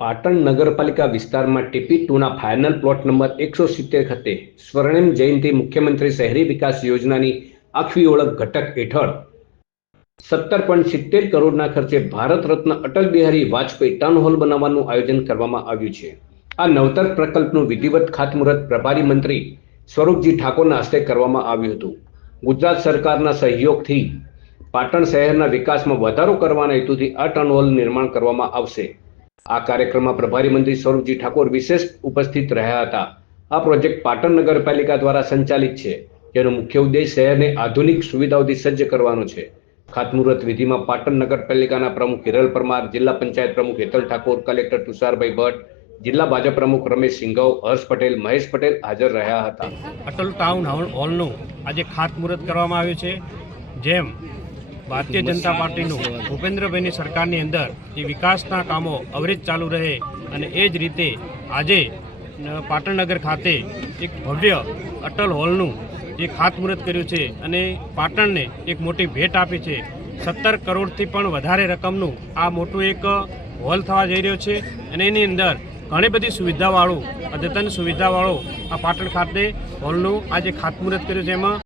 પાટણ નગરપાલિકા વિસ્તારમાં TP2ના final plot number 170 ખાતે સ્વર્ણિમ જયંતિ મુખ્યમંત્રી શહેરી વિકાસ યોજનાની આખરી ઓળખ ઘટક હેઠળ 17.70 કરોડના ખર્ચે ભારત રત્ન અટલ બિહારી વાજપેયી ટાઉન હોલ બનાવવાનું આયોજન કરવામાં આવ્યું છે। આ નવતર પ્રકલ્પનું વિધિવત ખાતમુહૂર્ત પ્રભારી મંત્રી સ્વરૂપજી ઠાકોરના હસ્તે કરવામાં આવ્યું હતું। ગુજરાત સરકારના સહયોગથી પાટણ શહેરના વિકાસમાં વધારો કરવાના હેતુથી આ ટાઉન હોલ નિર્માણ કરવામાં આવશે। આ કાર્યક્રમમાં પ્રભારી મંત્રી સ્વરૂપજી ઠાકોર વિશેષ ઉપસ્થિત રહ્યા હતા। આ પ્રોજેક્ટ પાટણ નગરપાલિકા દ્વારા સંચાલિત છે, જેનો મુખ્ય ઉદ્દેશ શહેરને આધુનિક સુવિધાઓથી સજ્જ કરવાનો છે। ખાતમુહૂર્ત વિધિમાં પાટણ નગરપાલિકાના પ્રમુખ હિરલ પરમાર, જિલ્લા પંચાયત પ્રમુખ હેતલ ઠાકોર, કલેક્ટર તુષારભાઈ ભટ્ટ, જિલ્લા ભાજપ પ્રમુખ રમેશ સિંઘવ, હર્ષ પટેલ, મહેશ પટેલ હાજર રહ્યા હતા। અટલ ટાઉન હોલનું આજે ખાતમુહૂર્ત કરવામાં આવ્યું છે। જેમ ભારતીય જનતા પાર્ટીનું ભૂપેન્દ્રભાઈની સરકારની અંદર જે વિકાસના કામો અવિરત ચાલુ રહે અને એ જ રીતે આજે પાટણનગર ખાતે એક ભવ્ય અટલ હોલનું જે ખાતમુહૂર્ત કર્યું છે અને પાટણને એક મોટી ભેટ આપી છે। 17 કરોડથી પણ વધારે રકમનું આ મોટું એક હોલ થવા જઈ રહ્યો છે અને એની અંદર ઘણી બધી સુવિધાવાળું, અદ્યતન સુવિધાવાળું આ પાટણ ખાતે હોલનું આજે ખાતમુહૂર્ત કર્યું છે। એમાં